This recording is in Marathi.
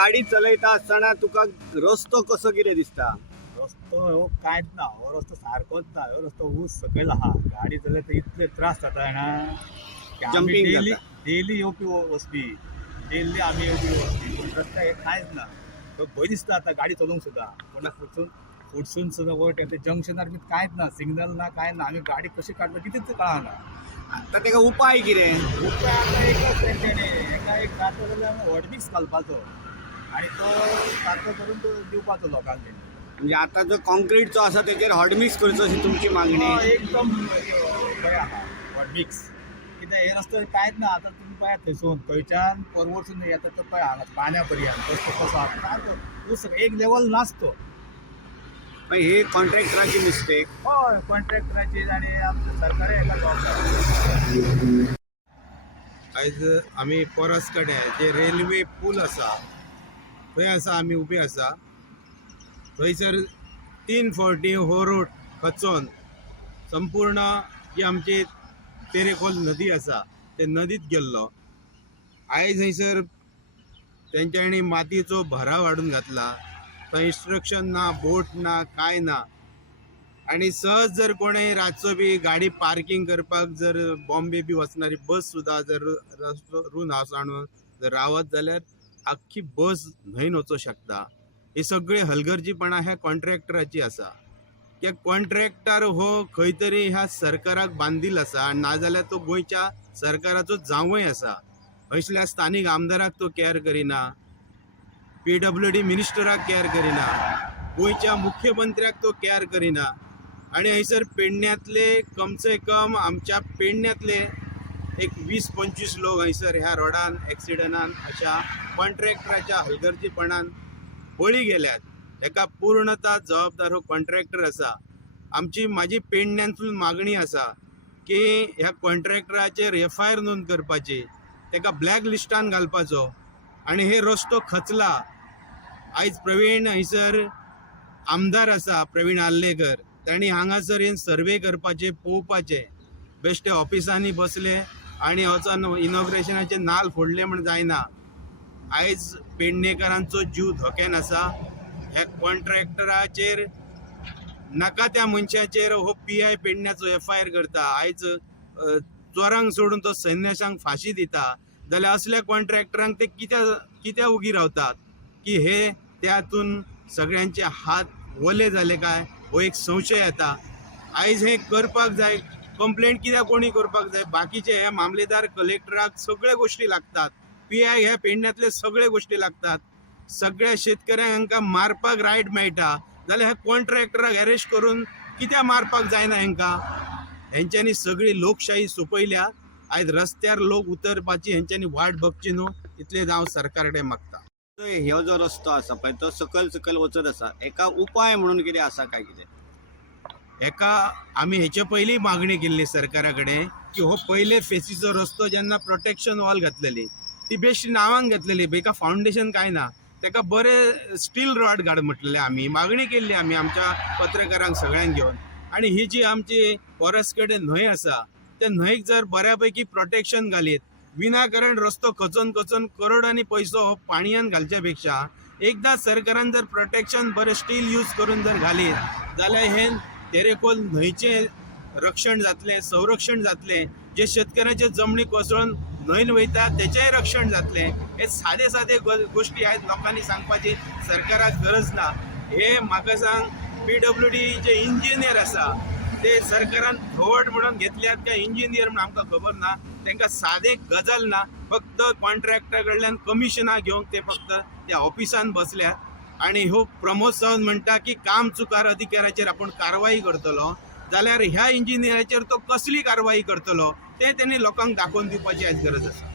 गाडी चलयता आसतना तुका रस्तो कसो कितें दिसता? रस्तो हो कांयच ना, हो रस्तो सारकोच ना, हो रस्तो ऊस सकयल आहा. गाडी चलयता तर इतले त्रास जाता जाणा की आमी Jumping डेली जाता. डेली येवपी वचपी, डेली आमी येवपी वचपी, पूण रस्त्याक हे कांयच ना. तो भंय दिसता आतां गाडी चलोवंक सुद्दां. कोणाक फुडसून सुद्दां वयर ते जंक्शनार बी कांयच ना, सिग्नल ना, कांय ना. आमी गाडी कशी काडटा कितेंच कळना. आता तेका उपाय कितें? उपाय आतां एकच तेंच्यांनी एका एक जाता जाल्यार हॉट मिक्स घालपाचो आनी तो सारको करून तो दिवपाचो लोकांक तेणी. म्हणजे आता जो कॉन्क्रीटचो आसा तेचेर हॉट मिक्स करचो अशी तुमची मागणी. एकदम बरें आहा हॉट मिक्स. कित्याक हे रस्तो कांयच ना. आतां तुमी पळयात थंयसून खंयच्यान परवरसून येता तो पळय हांगा पाण्या पर्यंत रस्तो कसो आहा. ऊस एक लेवल नाच तो. पण हे कॉन्ट्रॅक्टराची मिस्टेक. हय कॉन्ट्रॅक्टराची आनी आमच्या सरकारान हेका जबाबदार. आयज आमी परस कड्या जे रेल्वे पूल आसा थंय आसा आमी उबे आसा. थंयसर 3 फावटी हो रोड खचोन संपूर्ण जी आमची तेरेखोल नदी आसा ते नदीत गेल्लो. आयज थंयसर तेंच्यांनी मातयेचो भराव हाडून घातला. थंय इन्स्ट्रक्शन ना, बोट ना, काय ना. आणि सहज जर कोणी रातचो बी गाडी पार्किंग करपाक जर बॉम्बे बी वचणारी बस सुद्धा जर रून हावस आणून जर रावत जाल्यार आख्खी बस न्हंयन वचूं शकता. ही सगळी हलगर्जीपणा ह्या कॉन्ट्रॅक्टराची आसा. कित्याक कॉन्ट्रॅक्टर हो खंय तरी ह्या सरकाराक बांदील आसा, नाजाल्यार तो गोंयच्या सरकाराचो जावंय आसा. असल्या स्थानीक आमदाराक तो केअर करिना, PWD मिनिस्टराक केअर करिना, गोंयच्या मुख्यमंत्र्याक तो केअर करिना. आणि हयसर पेडण्यातले कम से कम आमच्या पेडण्यातले एक 20-25 लोक हयसर ह्या रोडान एक्सिडंटान अशा कॉन्ट्रॅक्टराच्या हलगर्जीपणान बळी गेल्यात. हेका पूर्णता जबाबदार हो कॉन्ट्रॅक्टर आसा. माझी पेडण्यांतून मागणी आसा की ह्या कॉन्ट्रॅक्टराचेर FIR नोंद करपाची, तेका ब्लॅक लिस्टान घालपाचो. आणि हे रस्तो खचला. आयज प्रवीण हयसर आमदार आसा प्रवीण आल्लेकर, तांणी हांगासर येवन सर्वे करपाचे, पळोवपाचे. बेश्टे ऑफिसांनी बसले आणि वचोन इनॉग्रेशनाचे नाल फोडले म्हण जायना. आयज पेडणेकरांचो जीव धोक्यान आसा. ह्या कॉन्ट्रॅक्टराचेर नाका त्या मनशाचेर हो PI पेडण्याचो FIR करता. आयज चोरांक सोडून तो संन्याशांक फाशी दिता जाल्यार असल्या कॉन्ट्रॅक्टरांक ते कित्या उगी रावतात की हे त्यातून सगळ्यांचे हात वले झाले काय हो एक संशय येता. आयज हे करपाक जाय, कंप्लेंट कित्याक कोणी करपाक जाय. बाकीचे हे मामलेदार कलेक्टराक सगळे गोष्टी लागतात, PI ह्या पेडण्यातले सगळे गोष्टी लागतात. सगळ्या शेतकऱ्यांक हांकां मारपाक रायट मेळटा जाल्यार ह्या कॉन्ट्रॅक्टराक अरेस्ट करून कित्याक मारपाक जायना हेंकां. हेंच्यांनी सगळी लोकशाही सोंपयल्या. आयज रस्त्यार लोक उतरपाची हेंच्यांनी वाट बघची न्हू, इतलें हांव सरकार कडेन मागता. ह्यो जो रस्तो आसा पळय तो सकयल वचत आसा, एका उपाय म्हणून कितें आसा काय कितें? हेका आमी हेचे पयलीं मागणी केल्ली सरकारा कडेन की हो पयले फेसीचो रस्तो जेन्ना प्रोटेक्शन वॉल घातलेली ती बेश्टी नांवांक घेतलेली, बेका फावंडेशन काय ना, तेका बरे स्टील रॉड घाड म्हटलेले. आमी मागणी केल्ली आमी आमच्या पत्रकारांक सगळ्यांक घेवन. आणि ही जी आमची फॉरेस्ट कडेन न्हंय आसा त्या न्हंयक जर बऱ्यापैकी प्रोटेक्शन घालीत, विनाकारण रस्तो खचोन करोडांनी पयसो हो पाणयान घालच्या पेक्षा एकदा सरकारान जर प्रोटेक्शन बरें स्टील यूज करून जर घालीत जाल्यार हे तेरेखोल न्हंयचे रक्षण जातलें, संरक्षण जातलें. जे शेतकऱ्याचे जमनी कोसळून न्हंयन वयता तेचेंय रक्षण जातलें. हे सादे गोष्टी आयज लोकांनी सांगपाची सरकाराक गरज ना. हे म्हाका सांग PWD जे इंजिनियर आसा ते सरकारान थोड म्हणून घेतल्यात काय इंजिनियर म्हणून आमकां खबर ना. तांकां सादे गजाल ना, फक्त कॉन्ट्रॅक्टर कडल्यान कमिशनां घेवंक ते फक्त त्या ऑफिसान बसल्यात. आणि हो प्रमोद सावंत म्हणटा की काम चुकार अधिकाऱ्याचेर आपूण कारवाई करतलो, जाल्यार ह्या इंजिनियराचेर तो कसली कारवाई करतलो ते त्यांनी लोकांक दाखोवन दिवपाची आयज गरज आसा.